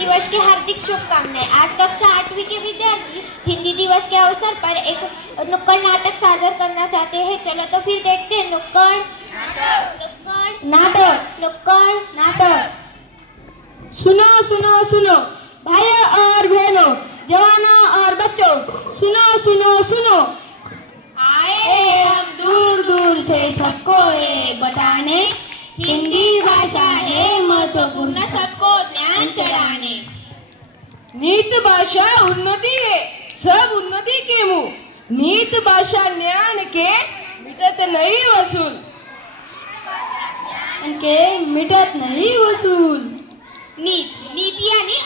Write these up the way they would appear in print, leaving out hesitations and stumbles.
दिवस की हार्दिक शुभकामनाएं। आज कक्षा 8वीं के विद्यार्थी हिंदी दिवस के अवसर पर एक नुक्कड़ नाटक सादर करना चाहते हैं। चलो तो फिर देखते हैं। नुक्कड़ नाटक, नुक्कड़ नाटक। सुनो सुनो सुनो भाइयों और बहनों, जवानों और बच्चों, सुनो सुनो सुनो। आए हैं हम दूर दूर से सबको ये बताने, हिंदी भाषा है महत्वपूर्ण सबको ज्ञान चढ़ाने। नीत भाषा उन्नति है, सब उन्नति के मुँह। नीत भाषा ज्ञान के मिटत नहीं वसूल, के मिटत नहीं वसूल। नीत यानी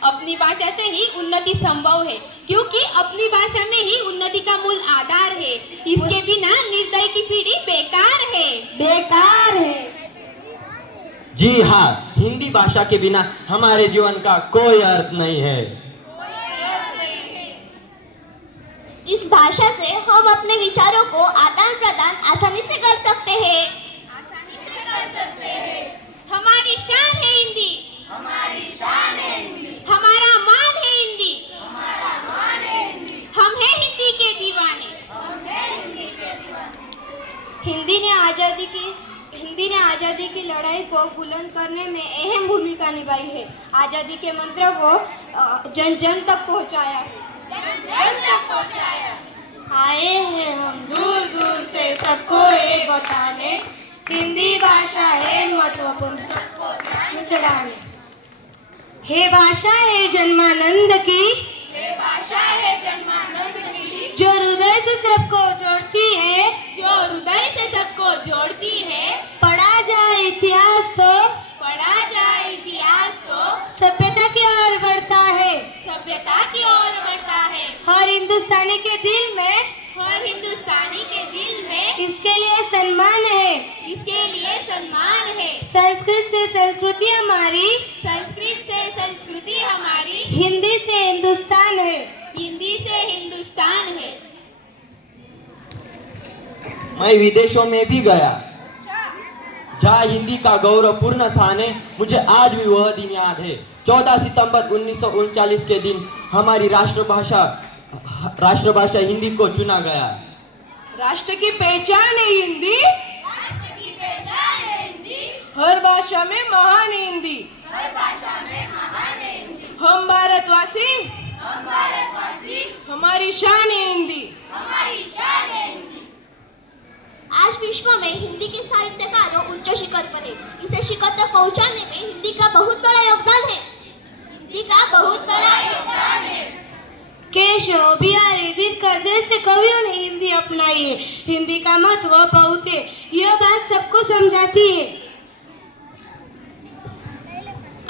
अपनी भाषा से ही उन्नति संभव है, क्योंकि अपनी भाषा में ही उन्नति का मूल आधार है। इसके बिना निर्दयी की पीढ़ी बेकार है। जी हाँ, हिंदी भाषा के बिना हमारे जीवन का कोई अर्थ नहीं है। इस भाषा से हम अपने विचारों को आदान प्रदान आसानी से कर सकते हैं। हमारी शान है हिंदी, हमारा मान है हिंदी, हम हैं हिंदी के दीवाने। हिंदी ने आज़ादी की लड़ाई को बुलंद करने में अहम भूमिका निभाई है। आज़ादी के मंत्र को जन जन तक पहुंचाया है। आए हैं हम दूर दूर से सबको ये बताने, हिंदी भाषा है महत्वपूर्ण सबको ज्ञान चढ़ाने। हे भाषा है जन्मानंद की, जो हृदय से सबको जोड़ती है, पढ़ा जाए इतिहास तो सभ्यता की ओर बढ़ता है। हर हिंदुस्तानी के दिल में इसके लिए सम्मान है। संस्कृत से संस्कृति हमारी, हिंदी से हिंदुस्तान है। मैं विदेशों में भी गया, जहाँ हिंदी का गौरवपूर्ण स्थान है। मुझे आज भी वह दिन याद है। 14 सितंबर 1939 के दिन हमारी राष्ट्रभाषा हिंदी को चुना गया। राष्ट्र की पहचान है हिंदी, हर भाषा में महान है हिंदी। हम भारतवासी, हमारी शान है हिंदी। आज विश्व में हिंदी के साहित्यकारों उच्च शिखर पर है। इसे शिखर तक पहुंचाने में हिंदी का बहुत बड़ा योगदान है। केशव, बिहारी, दिनकर जैसे कवियों ने हिंदी अपनाई है। हिंदी का महत्व बहुत है, यह बात सबको समझाती है।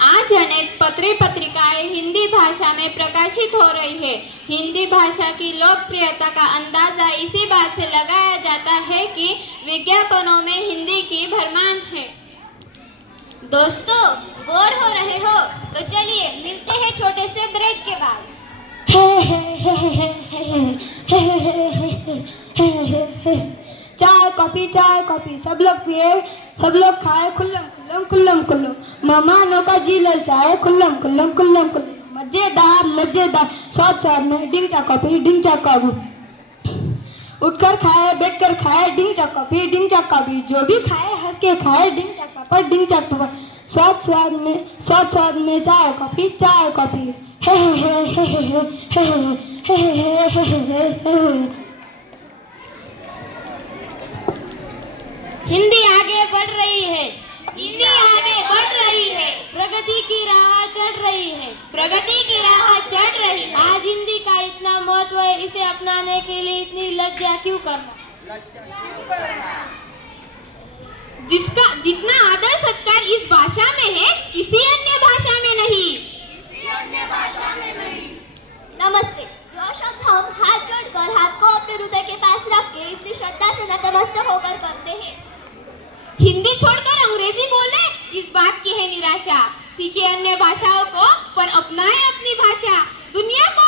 आज अनेक पत्र पत्रिकाएं हिंदी भाषा में प्रकाशित हो रही है। हिंदी भाषा की लोकप्रियता का अंदाजा इसी बात से लगाया जाता है कि विज्ञापनों में हिंदी की भरमार है। दोस्तों, बोर हो रहे हो तो चलिए मिलते हैं छोटे से ब्रेक के बाद। चाय कॉफी सब लोग पिए, सब लोग खाए खुल्लम। मेहमानों का जी ललचाए खुल्लम। मजेदार स्वाद में डिंग चा कॉफी। उठकर खाए, बैठकर खाए, डिंग चा कॉफी। जो भी खाए हंस के खाए, डिंग चा पापड़। स्वाद में चाय कॉफी। हिंदी आगे बढ़ रही है, प्रगति की राह चढ़ रही है। आज हिंदी का इतना महत्व है, इसे अपनाने के लिए इतनी लज्जा क्यों करना? जितना आदर सत्कार इस भाषा में है, किसी अन्य भाषा में नहीं। नमस्ते। यह शब्द हम हाथ जोड़कर, हाथ को अपने हृदय के पास रख के इतनी श्रद्धा से नतमस्तक होकर करते हैं। हिंदी छोड़कर अंग्रेजी बोले, इस बात की है निराशा। सीखे अन्य भाषाओं को, पर अपनाए अपनी भाषा। दुनिया को